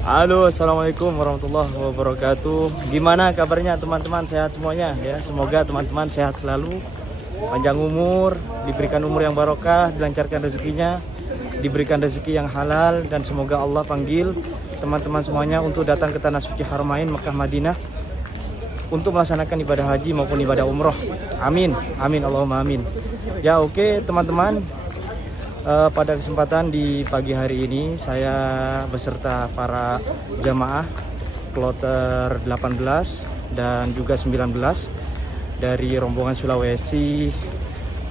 Halo, assalamualaikum warahmatullahi wabarakatuh. Gimana kabarnya teman-teman? Sehat semuanya ya. Semoga teman-teman sehat selalu, panjang umur, diberikan umur yang barokah, dilancarkan rezekinya, diberikan rezeki yang halal, dan semoga Allah panggil teman-teman semuanya untuk datang ke tanah suci Haramain Mekah Madinah untuk melaksanakan ibadah haji maupun ibadah umroh. Amin, amin, Allahumma amin. Ya oke teman-teman. Pada kesempatan di pagi hari ini saya beserta para jamaah kloter 18 dan juga 19 dari rombongan Sulawesi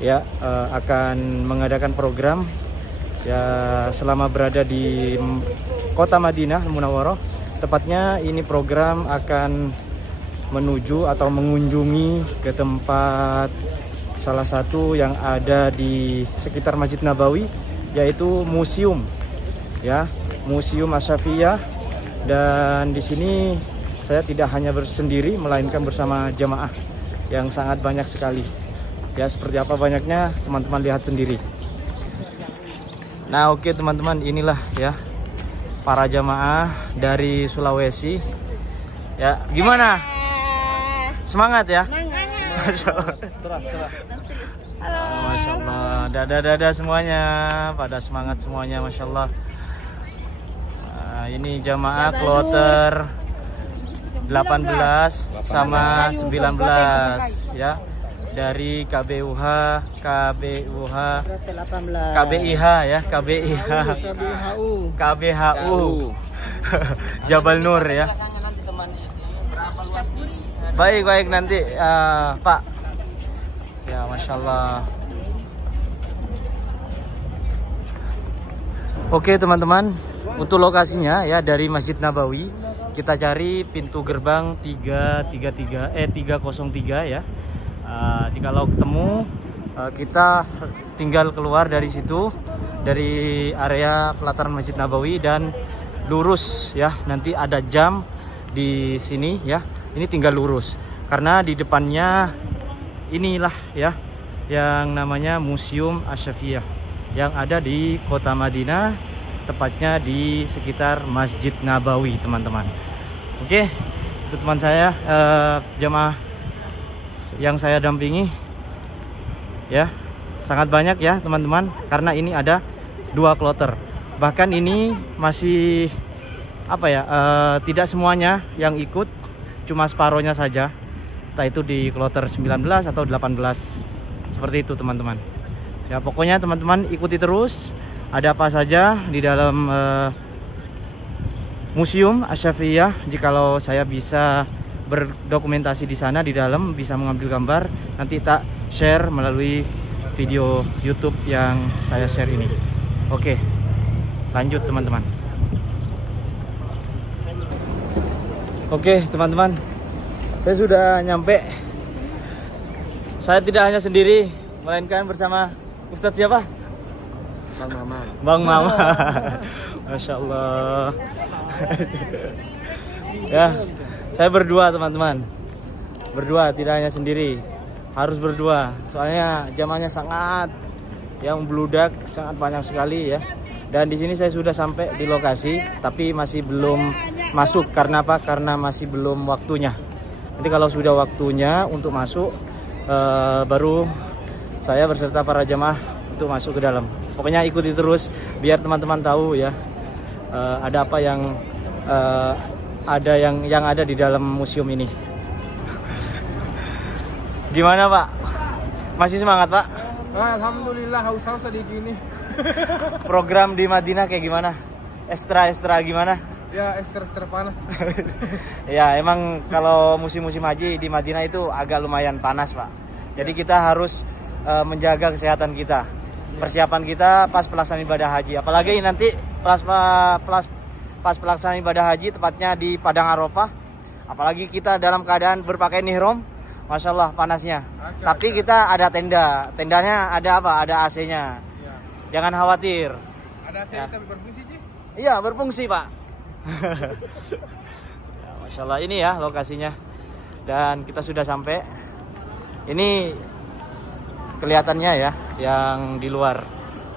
ya akan mengadakan program ya selama berada di kota Madinah Munawwaroh. Tepatnya ini program akan menuju atau mengunjungi ke tempat salah satu yang ada di sekitar Masjid Nabawi, yaitu museum ya, Museum Asyafiyah. Dan di sini saya tidak hanya bersendiri melainkan bersama jamaah yang sangat banyak sekali. Ya seperti apa banyaknya teman-teman lihat sendiri. Nah oke teman-teman, inilah ya para jamaah dari Sulawesi. Ya gimana? Semangat ya? Masya Allah. Masya Allah. Dada semuanya, pada semangat semuanya, Masya Allah. Nah, ini jamaah kloter 18 sama 19 ya, dari KBIH ya, KBHU Jabal Nur ya. Baik nanti Pak. Ya Masya Allah. Oke teman-teman, untuk lokasinya ya dari Masjid Nabawi kita cari pintu gerbang 303 ya. Jikalau ketemu kita tinggal keluar dari situ, dari area pelataran Masjid Nabawi, dan lurus ya. Nanti ada jam di sini ya. Ini tinggal lurus karena di depannya inilah ya yang namanya Museum Asyafiyah yang ada di kota Madinah, tepatnya di sekitar Masjid Nabawi teman-teman. Oke, itu teman saya jamaah yang saya dampingi ya, sangat banyak ya teman-teman, karena ini ada 2 kloter. Bahkan ini masih apa ya, tidak semuanya yang ikut, cuma separohnya saja, entah itu di kloter 19 atau 18, seperti itu teman-teman ya. Pokoknya teman-teman ikuti terus ada apa saja di dalam Museum Asyafiyah. Jikalau saya bisa berdokumentasi di sana di dalam, bisa mengambil gambar, nanti tak share melalui video YouTube yang saya share ini. Oke, lanjut teman-teman. Oke teman-teman, saya sudah nyampe. Saya tidak hanya sendiri, melainkan bersama Ustadz siapa? Bang Mama. Bang Mama. Masya Allah. Ya, saya berdua teman-teman. Berdua, tidak hanya sendiri. Harus berdua, soalnya jamaahnya sangat yang beludak, sangat banyak sekali ya. Dan di sini saya sudah sampai di lokasi, tapi masih belum masuk. Karena apa? Karena masih belum waktunya. Nanti kalau sudah waktunya untuk masuk, baru saya berserta para jamaah untuk masuk ke dalam. Pokoknya ikuti terus biar teman-teman tahu ya, ada apa yang ada di dalam museum ini. Gimana Pak? Masih semangat Pak? Alhamdulillah, haus-haus sedikit ini. Program di Madinah kayak gimana? Ekstra gimana? Ya ekstra panas. Ya emang kalau musim-musim haji di Madinah itu agak lumayan panas Pak. Jadi kita harus menjaga kesehatan kita, persiapan kita pas pelaksanaan ibadah haji. Apalagi nanti pas pelaksanaan ibadah haji, tepatnya di Padang Arafah. Apalagi kita dalam keadaan berpakaian ihram, Masya Allah panasnya. Tapi kita ada tendanya ada apa? Ada AC-nya. Ya. Jangan khawatir. Ada AC ya. Tapi berfungsi Ji? Iya berfungsi Pak. Ya, Masya Allah, ini ya lokasinya. Dan kita sudah sampai. Ini kelihatannya ya yang di luar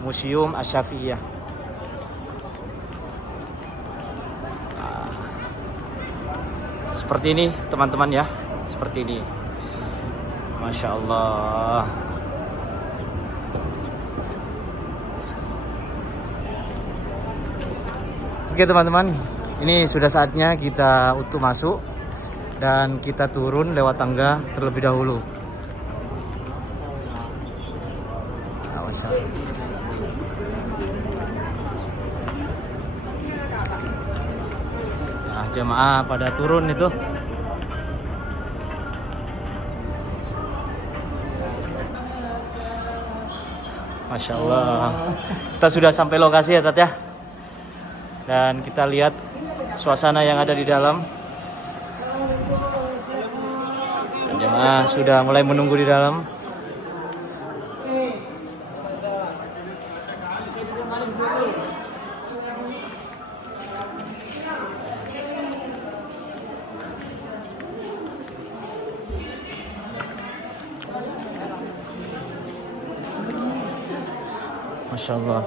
Museum Asyafiyah. seperti ini teman-teman ya, seperti ini. Masya Allah. Oke teman-teman, ini sudah saatnya kita untuk masuk dan kita turun lewat tangga terlebih dahulu. Nah, jemaah pada turun itu. Masya Allah. Kita sudah sampai lokasi ya Tat ya. Dan kita lihat suasana yang ada di dalam. Jemaah sudah mulai menunggu di dalam. Masya Allah.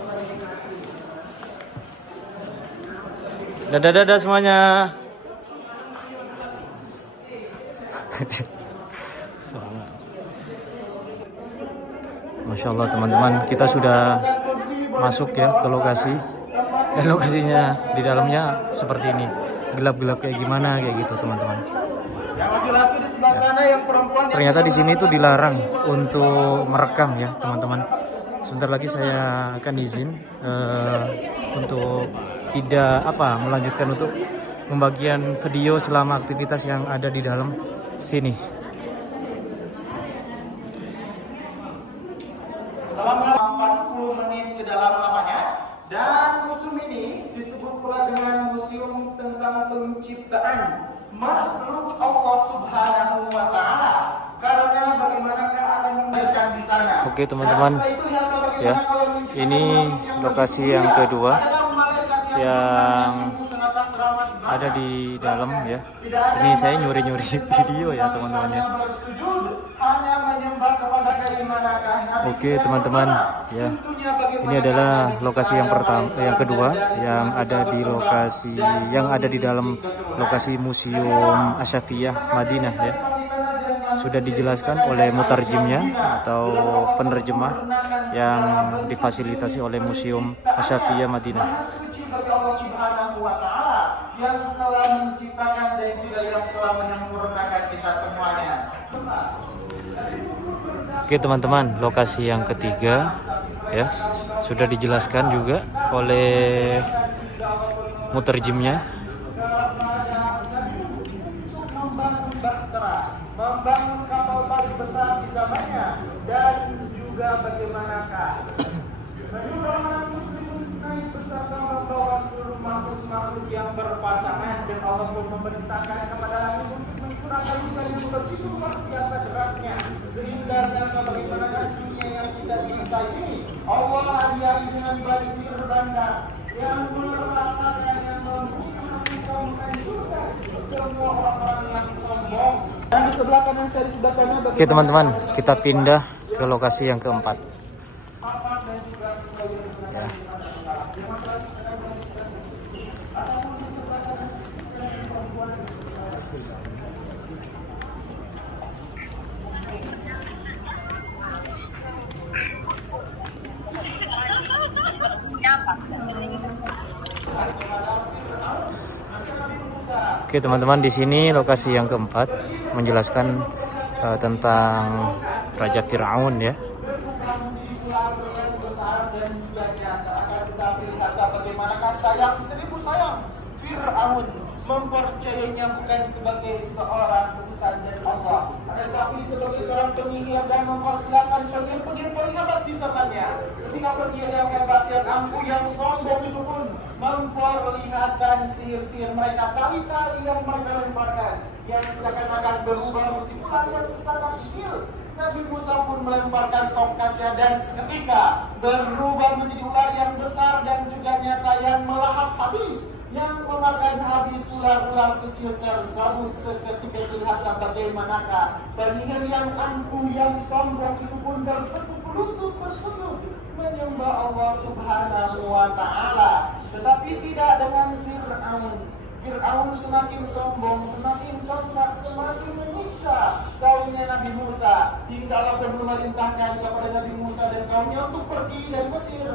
Dadah semuanya. Masya Allah teman-teman, kita sudah masuk ya ke lokasi. Dan lokasinya di dalamnya seperti ini. Gelap-gelap kayak gimana kayak gitu teman-teman. Ternyata di sini tuh dilarang untuk merekam ya teman-teman. Sebentar lagi saya akan izin untuk tidak melanjutkan untuk pembagian video selama aktivitas yang ada di dalam sini. Selama 40 menit ke dalam lamanya. Dan museum ini disebut pula dengan museum tentang penciptaan makhluk Allah Subhanahu wa Ta'ala. Karena bagaimanakah akan memberikan di sana. Oke teman-teman, ya ini lokasi yang kedua yang ada di dalam ya. Ini saya nyuri-nyuri video ya teman-teman ya. Oke teman-teman ya, ini adalah lokasi yang pertama, yang kedua yang ada di lokasi yang ada di dalam lokasi Museum Asyafiyah Madinah ya. Sudah dijelaskan oleh mutarjimnya atau penerjemah yang difasilitasi oleh Museum Asyafiyah Madinah. Allah Subhanahu wa Ta'ala yang telah menciptakan dan juga yang telah menyempurnakan kita semuanya. Oke teman-teman, lokasi yang ketiga ya sudah dijelaskan juga oleh mutarjimnya. Membangun kapal paling besar di zamannya dan juga bagaimanakah menyuruh muslimin naik bersama membawa seluruh makhluk yang berpasangan, dan Allah pun memerintahkan kepada langit untuk mencurahkan hujan yang begitu luar biasa derasnya sehingga tanpa bagaimanakah dunia yang kita cintai ini Allah hadiahi dengan banjir bandang yang meratakan yang menghancurkan semua orang-orang yang sombong. Dan di sebelah kanan saya, di sebelah sana. Oke teman-teman, kita pindah ke lokasi yang keempat. Ya. Oke teman-teman, di sini lokasi yang keempat menjelaskan tentang Raja Fir'aun ya. Bagaimanakah sayang, seribu sayang Fir'aun mempercayainya bukan sebagai seorang utusan dari Allah, tetapi sebagai seorang penyihir dan mempersiapkan penyihir paling hebat di zamannya. Ketika penyihir yang hebat yang ampuh yang sombong itu pun memperlihatkan sihir-sihir mereka, tali-tali yang mereka lemparkan yang seakan-akan berubah menjadi ular yang sangat kecil. Nabi Musa pun melemparkan tongkatnya dan seketika berubah menjadi ular yang besar dan juga nyata yang melahap habis, yang memakan habis ular-ular kecil tersebut. Seketika kelihatan bagaimanakah penyihir yang ampuh yang sombong itu pun bertekuk lutut bersujud menyembah Allah Subhanahu wa Ta'ala, tetapi tidak dengan Fir'aun. Fir'aun semakin sombong, semakin congkak, semakin menyiksa kaumnya Nabi Musa, hingga Allah memerintahkan kepada Nabi Musa dan kaumnya untuk pergi dari Mesir.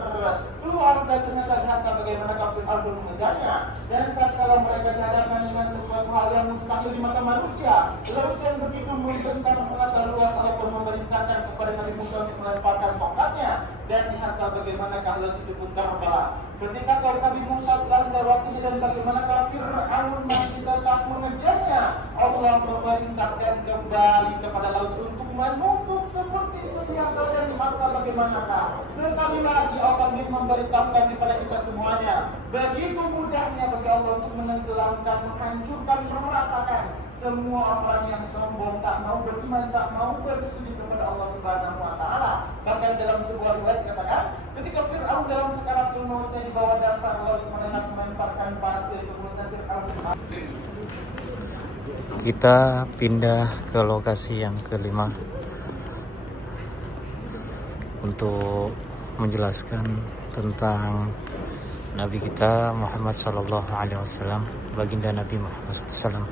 Keluar dan ternyata lihatlah bagaimana Fir'aun mengejarnya. Dan tatkala mereka dihadapkan dengan sesuatu hal yang mustahil di mata manusia, laut yang begitu membentang sangat luas, Allah pun memerintahkan kepada Nabi Musa untuk melemparkan tongkatnya. Dan lihatlah bagaimana laut itu pun terbelah. Ketika kaum Nabi Musa telah melewatinya dan bagaimana Fir'aun masih tetap mengejarnya, Allah memerintahkan kembali kepada laut untuk menutup seperti sedia kala. Dan lihatlah bagaimanakah sekali lagi Allah ingin memberitahukan kepada kita semuanya, begitu mudahnya bagi Allah untuk menenggelamkan, menghancurkan, meratakan semua orang yang sombong, tak mau beriman, tak mau bersujud kepada Allah Subhanahu wa Ta'ala. Bahkan dalam sebuah riwayat dikatakan, ketika Fir'aun dalam sekaratul mautnya di bawah dasar laut melemparkan pasir, kemudian Fir'aun. Kita pindah ke lokasi yang kelima untuk menjelaskan tentang Nabi kita Muhammad SAW, baginda Nabi Muhammad SAW.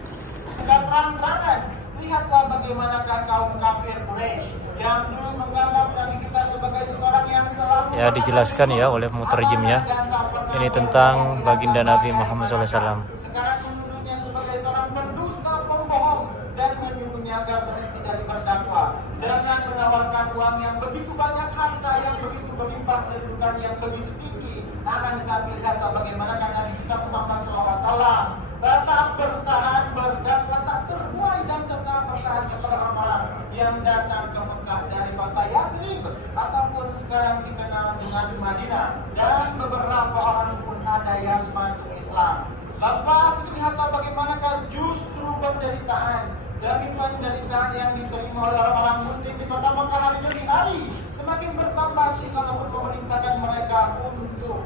Terang-terangan, lihatlah bagaimanakah kaum kafir Quraisy yang dulu menganggap Nabi kita sebagai seseorang yang selalu ya dijelaskan ya oleh mutarjimnya. Ini tentang baginda Nabi Muhammad SAW. Sekarang menuduhnya sebagai seorang pendusta, pembohong, dan menyuruhnya agar berhenti dari berdakwah dengan menawarkan uang yang begitu banyak, harta yang begitu berlimpah, kedudukan yang begitu tinggi. Akan tetapi lihatlah bagaimana Nabi kita Muhammad SAW tetap bertahan berdakwah, tak terbuai, dan tetap bertahan kepada orang-orang yang datang ke Mekah dari kota Yathrib ataupun sekarang dikenal dengan Madinah, dan beberapa orang pun ada yang masuk Islam. Lepas lihatlah bagaimanakah justru penderitaan demi penderitaan yang diterima oleh orang-orang muslim di kota Mekah hari demi hari semakin bertambah, sehingga Allah memerintahkan mereka untuk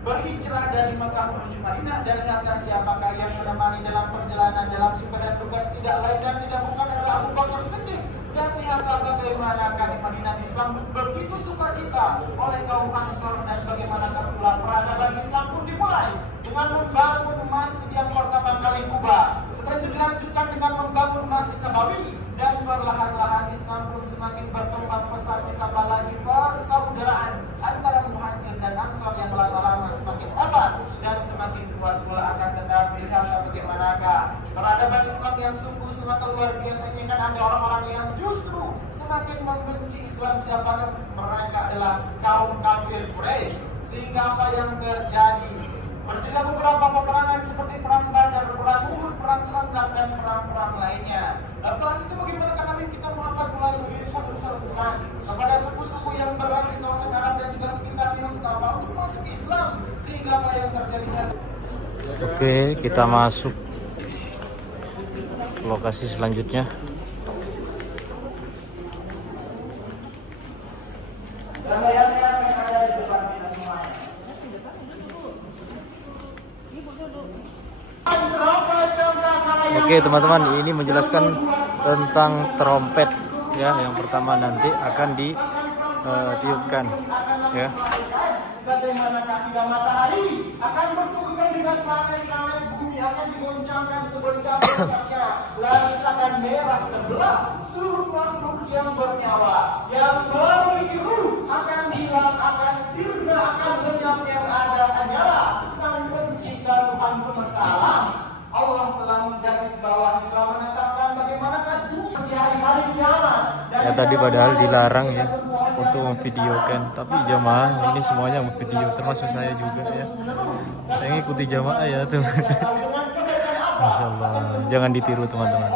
berhijrah dari Mekah menuju Madinah. Dan lihatlah siapakah yang menemani dalam perjalanan dalam suka dan duka, tidak lain dan tidak bukan adalah Abu Bakar Siddiq. Dan lihatlah bagaimana di Madinah disambut begitu sukacita oleh kaum Ansor, dan bagaimana pula peradaban Islam pun dimulai dengan membangun masjid yang pertama kali Kuba. Setelah itu dilanjutkan dengan membangun Masjid Nabawi, dan perlahan-lahan Islam pun semakin berkembang pesat, ditambah lagi persaudaraan antara Muhajir dan Ansor yang lama-lama semakin hebat dan semakin kuat pula. Akan tetapi lihatlah bagaimanakah peradaban Islam yang sungguh semakin luar biasa ini, kan ada orang-orang yang justru semakin membenci Islam. Siapakah mereka? Adalah kaum kafir Quraisy. Sehingga apa yang terjadi? Berjalan beberapa peperangan seperti perang Badar, perang Uhud, perang Khandaq, dan perang-perang lainnya. Setelah itu bagaimana Nabi kita Muhammad mulai mengirimkan utusan-utusan kepada suku-suku yang berada di kawasan Arab dan juga sekitarnya untuk apa? Untuk masuk Islam. Sehingga apa yang terjadi? Oke, kita masuk lokasi selanjutnya. Oke teman-teman, ini menjelaskan tentang trompet ya, yang pertama nanti akan ditiupkan ya. Bagaimanakah tidak matahari akan bertubuhkan dengan planet-planet bumi akan digoncangkan sebercak-bercaknya, langit akan merah terbelah, seluruh makhluk yang bernyawa yang memiliki ruh akan hilang, akan sirna, akan lenyap, yang ada hanyalah Sang Pencipta Tuhan semesta alam. Allah telah menggarisbawahi, telah menetapkan bagaimanakah dunia di hari kiamat. Ya tadi padahal dilarang ya untuk memvideokan, tapi jamaah ini semuanya memvideo, termasuk saya juga ya. Saya ngikuti jamaah ya tuh. Masya Allah, jangan ditiru teman-teman.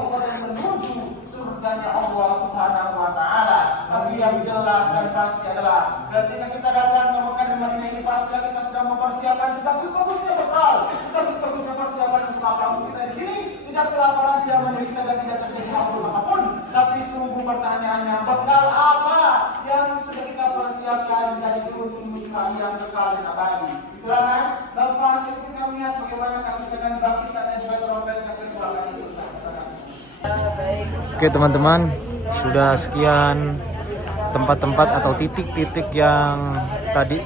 Allah Subhanahu wa Ta'ala. Tapi yang jelas dan pasti adalah ketika kita datang ke Mekah dan Madinah ini, pastilah kita sedang mempersiapkan sebagus-bagusnya bekal, sebagus-bagusnya persiapan untuk apa? Kita di sini tidak kelaparan, tidak menderita, dan tidak terjadi apapun. Tapi sungguh pertanyaannya, bekal apa yang sudah kita persiapkan dari dulu menuju hari yang kekal dan abadi? Silakan, lepas itu kita lihat bagaimana kami akan bangkitkan dan juga trompet yang kedua kali itu. Oke teman-teman, sudah sekian tempat-tempat atau titik-titik yang tadi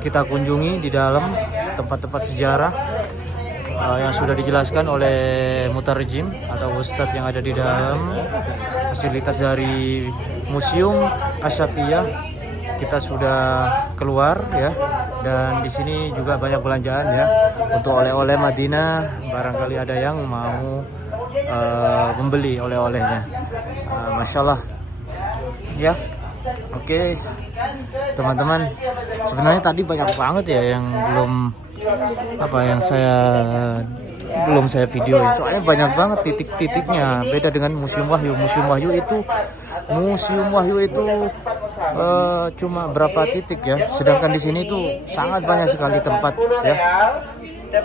kita kunjungi di dalam tempat-tempat sejarah. yang sudah dijelaskan oleh mutarjim atau ustadz yang ada di dalam fasilitas dari Museum Asyafiyah. Kita sudah keluar ya, dan di sini juga banyak belanjaan ya untuk oleh-oleh Madinah. Barangkali ada yang mau membeli oleh-olehnya. Masya Allah ya. Oke teman-teman, sebenarnya tadi banyak banget ya yang belum saya videoin, soalnya banyak banget titik-titiknya. Beda dengan Museum Wahyu. Museum Wahyu itu cuma berapa titik ya, sedangkan di sini tuh sangat banyak sekali tempat ya,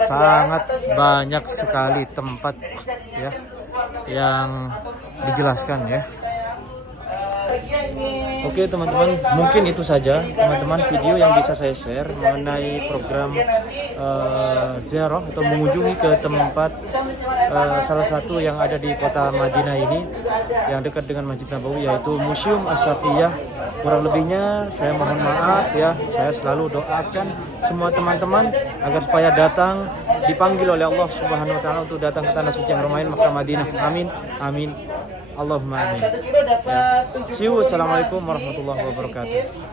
sangat banyak sekali tempat ya yang dijelaskan ya. Oke teman-teman, mungkin itu saja teman-teman video yang bisa saya share mengenai program ziarah atau mengunjungi ke tempat salah satu yang ada di kota Madinah ini yang dekat dengan Masjid Nabawi, yaitu Museum Asyafiyah. Kurang lebihnya saya mohon maaf ya. Saya selalu doakan semua teman-teman agar supaya datang, dipanggil oleh Allah Subhanahu wa taala untuk datang ke tanah suci Haramain Makkah Madinah. Amin amin Allahumma amin. See you. Assalamualaikum warahmatullahi wabarakatuh.